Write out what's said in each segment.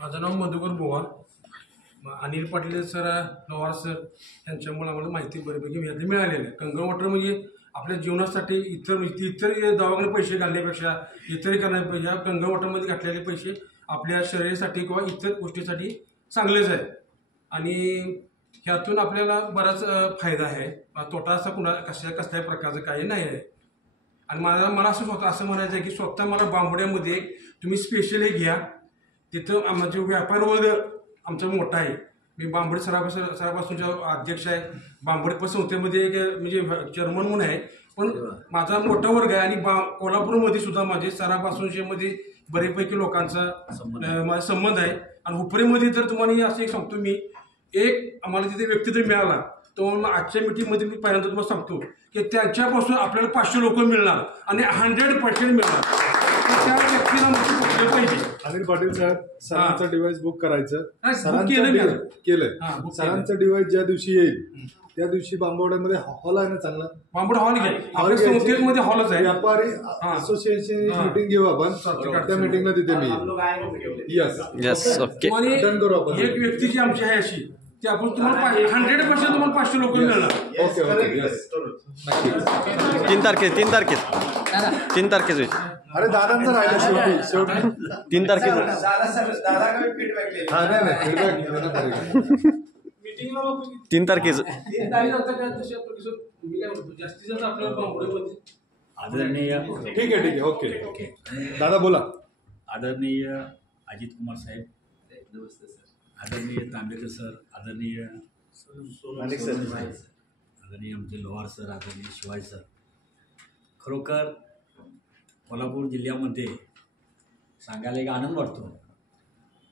माझं नाव मधुकर बुवा. अनिल पाटील सर, लोहार सर यांच्यामुळे आम्हाला माहिती बऱ्यापैकी मिळालेली आहे. कंगन वॉटर म्हणजे आपल्या जीवनासाठी इतर दवाखान्यात पैसे घालण्यापेक्षा इतरही करण्यापेक्षा कंगन वॉटरमध्ये घातलेले पैसे आपल्या शरीरासाठी किंवा इतर गोष्टीसाठी चांगलेच आहे. आणि ह्यातून आपल्याला बराच फायदा आहे. तोटा असा कसल्याही प्रकारचं काही नाही आहे. आणि मला असं म्हणायचं आहे की स्वतः मला बांबोड्यामध्ये तुम्ही स्पेशली घ्या. तिथं आमचे व्यापार वर्ग आमचा मोठा आहे. मी बांबोडे सरापासूनच्या अध्यक्ष आहे. बांबोडे संस्थेमध्ये एक म्हणजे चेअरमन म्हणून आहे. पण माझा मोठा वर्ग आहे. आणि कोल्हापूरमध्ये सुद्धा माझे सरापासूनच्या मध्ये बरेपैकी लोकांचा माझा संबंध आहे. आणि हुपरीमध्ये तर तुम्हाला असं एक सांगतो मी, एक आम्हाला तिथे व्यक्ती जर मिळाला तो आजच्या मीटिंगमध्ये मी पहिल्यांदा तुम्हाला सांगतो की त्यांच्यापासून आपल्याला 500 लोक मिळणार आणि 100% मिळणार. त्या व्यक्तीला कुठले पाहिजे. अनिल पाटील सर, सरांचा डिव्हाइस बुक करायचं. केलंय. सरांचा डिव्हाइस ज्या दिवशी येईल त्या दिवशी बांबवड्यामध्ये हॉल आहे ना, चांगला बांबोडा हॉल घ्या. आपल्या संस्थेमध्ये हॉलच आहे. व्यापारी असोसिएशन मीटिंग घेऊ आपण. त्या मीटिंगला तिथे मी करू आपण. एक व्यक्ती जी आमची आहे अशी ती आपण तुम्हाला 100% तुम्हाला 500 लोक मिळणार. Okay okay. 3 तारखेच होईल. अरे दादांचं राहिलं शेवटी 3 तारखेचं. हा नाही 3 तारखेचं. आदरणीय ठीक आहे ओके. दादा बोला. आदरणीय अजित कुमार साहेब, आदरणीय तांबेकर सर, आदरणीय आदरणीय आमचे लोहार सर, आदरणीय शिवाजी सर, खरोखर कोल्हापूर जिल्ह्यामध्ये सांगायला एक आनंद वाटतो.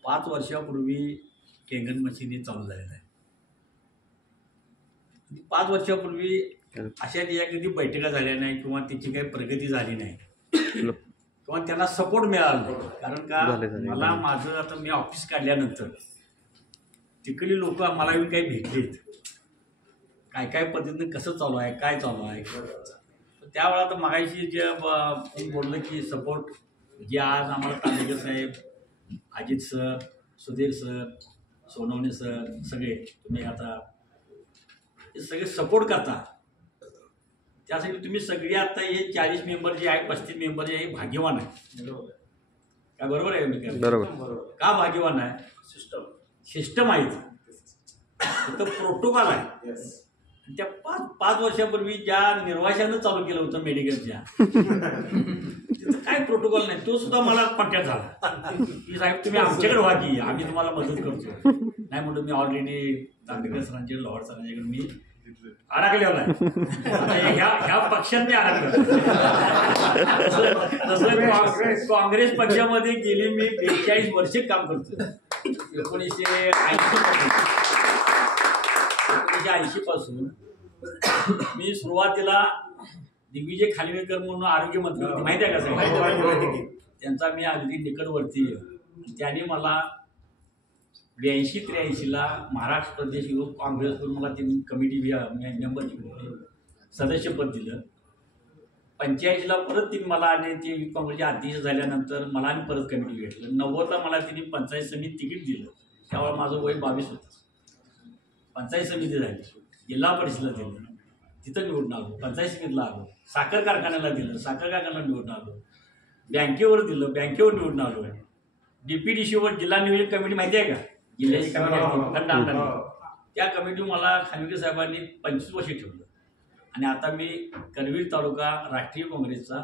5 वर्षापूर्वी केंगन मशीनी चालू झालेलं आहे. 5 वर्षापूर्वी अशा या कधी बैठका झाल्या नाही किंवा त्याची काही प्रगती झाली नाही किंवा त्यांना सपोर्ट मिळाला नाही. कारण का मला माझं आता मी ऑफिस काढल्यानंतर तिकडली लोक मला काही भेटलेत, काय पद्धतीने कसं चालू आहे, काय चालू आहे. त्यावेळा तर मागायची जे बोललं की सपोर्ट जे आज आम्हाला तांबेकर साहेब, Ajit sir, Sudhir sir, Sonawane sir सगळे तुम्ही आता हे सगळे सपोर्ट करता. त्यासाठी तुम्ही सगळे आता हे 40 मेंबर जे आहेत, 35 मेंबर जे आहे भाग्यवान आहे. काय बरोबर आहे मी काय? बरोबर. का भाग्यवान आहे? सिस्टम आहे, तर प्रोटोकॉल आहे. त्या 5 वर्षापूर्वी ज्या निर्वाशानं चालू केलं होतं मेडिकलच्या तिथं काय प्रोटोकॉल नाही, तो सुद्धा मला कॉन्टॅक्ट झाला की साहेब तुम्ही आमच्याकडे व्हा की आम्ही तुम्हाला मदत करतो. नाही म्हणतो मी ऑलरेडी तांबेकर सरांचे, लोहार सरांच्याकडे मी अडकलेला आहे. ह्या पक्षात मी अडकलो. तसं काँग्रेस पक्षामध्ये गेली मी 42 वर्षे काम करतो. 1980 पासून मी सुरुवातीला दिग्विजय खानविलकर म्हणून आरोग्यमंत्री होते, माहिती आहे का साहेब? त्यांचा मी अगदी निकटवर्ती. त्यांनी मला 82-83ला महाराष्ट्र प्रदेश युवक काँग्रेसकडून मला त्यांनी कमिटी मेंबरची सदस्यपद दिलं. 85ला परत त्यांनी मला आणि ते युवक काँग्रेसचे अध्यक्ष झाल्यानंतर मला आणि परत कमिटी घेतलं. 90ला मला त्यांनी पंचायत समिती तिकीट दिलं. त्यावेळेला माझं वय 22 होतं. पंचायत समिती झाली, जिल्हा परिषदेला दिलं, तिथं निवडून आलो. पंचायत समितीला आलो, साखर कारखान्याला दिलं, साखर कारखान्याला निवडून आलो. बँकेवर दिलं, बँकेवर निवडून आलो. DPDCवर जिल्हा नियोजन कमिटी माहिती आहे का? जिल्ह्याची कमिटी, त्या कमिटी मला खानविलकर साहेबांनी 25 वर्षे ठेवलं. आणि आता मी करवीर तालुका राष्ट्रीय काँग्रेसचा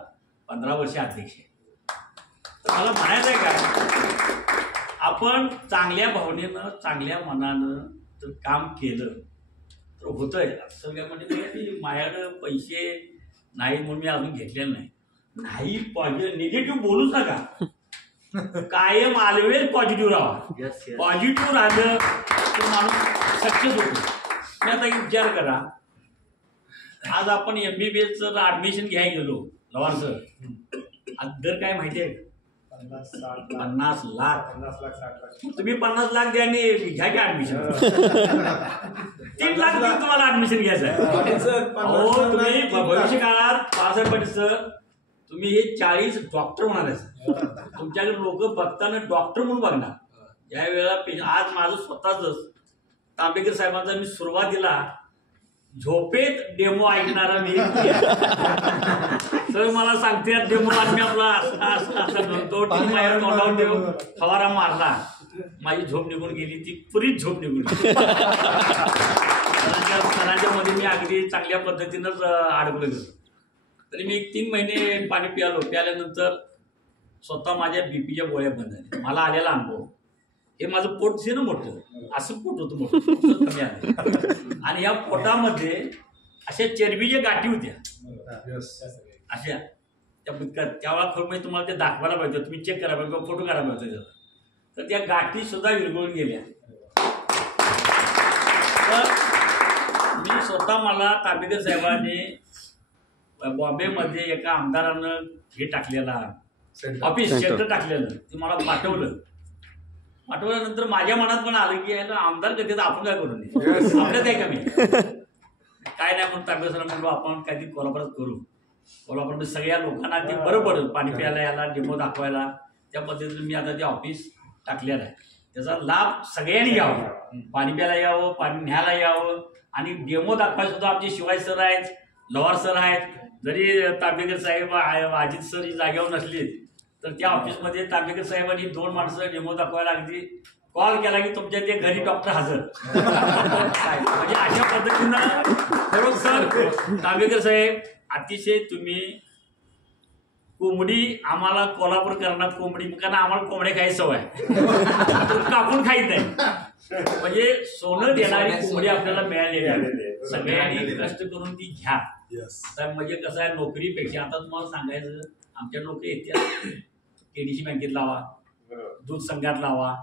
15 वर्ष अध्यक्ष आहे. तर मला म्हणायचं आहे का, आपण चांगल्या भावनेनं, चांगल्या मनानं जर काम केलं तर होतंय. असं काय म्हणजे की माझ्याकडं पैसे नाही म्हणून मी अजून घेतलेलं नाही. निगेटिव्ह बोलूच नका. कायम ऑलवेज पॉझिटिव्ह राहा. पॉझिटिव्ह राहिलं तर माणूस सक्सेस होतो. मी आता एक विचार करा, आज आपण MBBSचं ऍडमिशन घ्यायला गेलो, लवार सर, आज दर काय माहिती आहे? 50 लाख. तुम्ही 50 लाख द्या आणि घ्या की ऍडमिशन. 3 लाख तुम्हाला ऍडमिशन घ्यायचं आहे. तुम्ही भविष्य काळात बाळासाहेब पाटील सर तुम्ही हे 40 डॉक्टर म्हणाले. तुमच्याकडे लोक बघताना डॉक्टर म्हणून बघणार. त्यावेळेला आज माझं स्वतःच तांबेकर साहेबांचा मी सुरुवातीला झोपेत डेमो ऐकणारा मी तर मला सांगते डेमो मी आपला असं म्हणतो माझ्या तोंडावर डेमो फवारा मारला, माझी झोप निघून गेली, ती पुरीच झोप निघून गेली. सणाच्या मध्ये मी अगदी चांगल्या पद्धतीनंच अडकलो गेलो. तरी मी 3 महिने पाणी प्याल्यानंतर स्वतः माझ्या बीपीच्या गोळ्या बंद झाल्या. मला आलेला अनुभव, हे माझं पोट ना मोठं, असं पोट होतं मोठं कमी आलं, आणि या पोटामध्ये अशा चरबीच्या गाठी होत्या अशा. त्यावेळेला खरं म्हणजे तुम्हाला ते दाखवायला पाहिजे, तुम्ही चेक करायला पाहिजे, फोटो काढायला पाहिजे त्याचा. तर त्या गाठी सुद्धा विरघळून गेल्या. तर मी स्वतः मला तांबेकर साहेबांनी बॉम्बेमध्ये एका आमदारानं हे टाकलेला ऑफिस सेंटर टाकलेलं, ते मला पाठवल्यानंतर माझ्या मनात पण आलं की याला आमदार कधी आपण काय करू नये, आपल्यात आहे कमी काय नाही म्हणून तांबेकर सर म्हणलो आपण काहीतरी कोल्हापुरात करू. कोल्हापूरमध्ये सगळ्या लोकांना ते बरं पडेल, पाणी प्यायला याला, डेमो दाखवायला. त्या पद्धतीने मी आता ते ऑफिस टाकलेलं आहे. त्याचा लाभ सगळ्यांनी घ्यावा, पाणी प्यायला यावं, पाणी न्यायला यावं, आणि डेमो दाखवायला सुद्धा आमचे शिवाय सर आहेत, लवार सर आहेत. जरी तांबेकर साहेब अजित सर जागेवर नसले तर त्या ऑफिसमध्ये तांबेकर साहेबांनी 2 माणसं डेमो दाखवायला अगदी कॉल केला की तुमच्या ते घरी डॉक्टर हजर. म्हणजे अशा पद्धतीनं खरोखर तांबेकर साहेब अतिशय तुम्ही कोंबडी आम्हाला कोल्हापूरकरांना कोंबडी, कारण आम्हाला कोंबड्या खायची सवय कापून खायच नाही, म्हणजे सोनं देणारी कोंबडी आपल्याला मिळालेली आहे. सगळ्यांनी कष्ट करून ती घ्या. तर म्हणजे कसं आहे, नोकरीपेक्षा आता तुम्हाला सांगायचं, आमच्या लोक येतात केडीसी बँकेत लावा, दूध संघात लावा,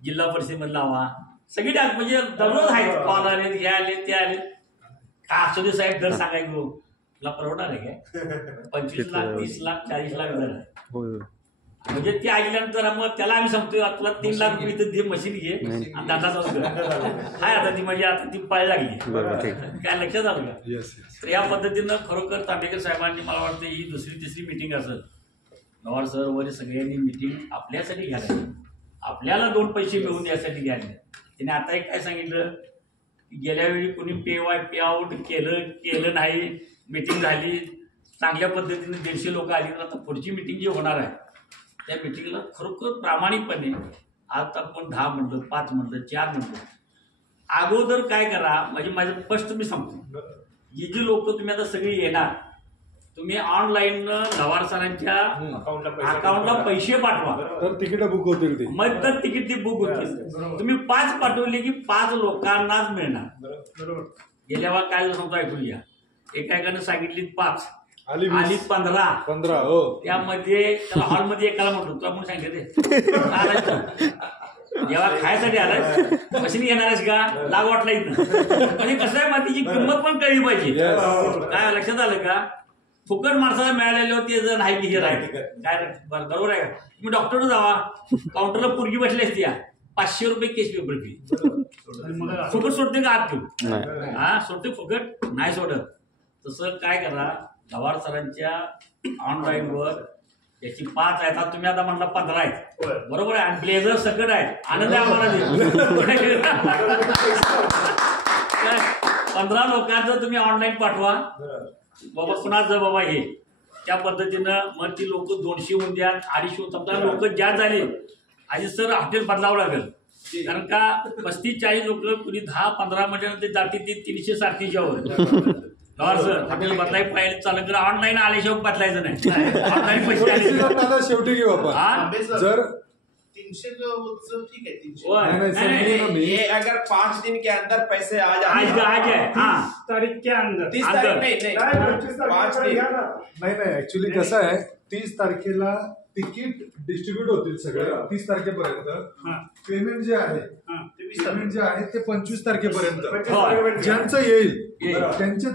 जिल्हा परिषदेमध्ये लावा, सगळी म्हणजे दररोज आहेत कॉल आले, हे आले, ते आले. का असू दे साहेब, दर सांगायचो तुला परवडणार आहे काय, 25 लाख 30 लाख 40 लाख दर आहे. म्हणजे ते ऐकल्यानंतर मग त्याला आम्ही सांगतो तुला 3 लाख इथं दे, मशीन घे आणि दादा चालू काय आता ती म्हणजे आता ती पाळी लागली, काय लक्षात आलं का. तर या पद्धतीनं खरोखर तांबेकर साहेबांनी मला वाटतं ही 2री-3री मीटिंग असेल, नवार सर वगैरे सगळ्यांनी मीटिंग आपल्यासाठी घ्यायला, आपल्याला 2 पैसे मिळवून यासाठी घ्यायला. त्याने आता एक काय सांगितलं की गेल्या वेळी कोणी पे आउट केलं नाही, मीटिंग झाली चांगल्या पद्धतीने 150 लोक आली. तर आता पुढची मीटिंग जी होणार आहे त्या मीटिंगला खरोखर प्रामाणिकपणे आता आपण 10 म्हणलं, 5 म्हणलं, 4 म्हणलं, अगोदर काय करा, म्हणजे माझं फर्स्ट मी सांगतो, जी लोक तुम्ही आता सगळी येणार, तुम्ही ऑनलाईन लवार सरांच्या अकाउंटला पैसे पाठवा, तर तिकीट बुक होतील ते, मग तर तिकीट ती बुक होतील. तुम्ही 5 पाठवले की 5 लोकांनाच मिळणार. गेल्या वेळा काय सांगतो ऐकून घ्या, एकाने सांगितली 5 आली 15 हो. त्यामध्ये त्याला हॉलमध्ये एकाला म्हणतो तू आपण सांगितले जेव्हा खायसाठी आलाय मशीन घेणार आहेस का, लाग वाटला इथं. म्हणजे कसं आहे मग तिची किंमत पण कळली पाहिजे. काय लक्षात आलं का, फुकट माणसाला मिळालेले होते जर नाही की हे राहील काय बरोबर आहे का. तुम्ही डॉक्टरला जावा, काउंटरला पोरगी बसली असती, 500 रुपये केस पेपर फी, फुकट सोडते का आत तू, हा सोडते फुकट नाही सोडत. तसं काय करा, लवार सरांच्या ऑनलाईन वर याची 5 आहेत, आता तुम्ही आता म्हणला 15 आहेत, बरोबर आहे, आणि ब्लेझर सकट आहेत, आनंद आहे आम्हाला. 15 लोकांचं तुम्ही ऑनलाईन पाठवा बाबा, कुणाचं बाबा हे, त्या पद्धतीनं मग ती लोक 200 होऊन द्या, 250 समजा लोक ज्या झाले आधी सर हॉटेल बदलावं लागेल, कारण का 35-40 लोक कुणी 10-15 म्हणजे जाती ती 300-350 वर. सर हॉटेल बदलाय पाहिजे चालत, जर ऑनलाईन आल्याशिवाय बदलायचं नाही, ऑनलाईन पैसे आले शेवटी घेऊ आपण. जर 300 ठीक है, 300 अगर 5 दिन के अंदर पैसे आ जाए, हाँ तारीख के अंदर 30 तारीख नहीं 5 दिन नाही ऍक्च्युली कसं आहे, 30 तारखेला तिकीट डिस्ट्रीब्यूट होतील सगळे 30 तारखेपर्यंत. पेमेंट जे आहे ते 25 तारखेपर्यंत, ज्यांचं येईल त्यांचे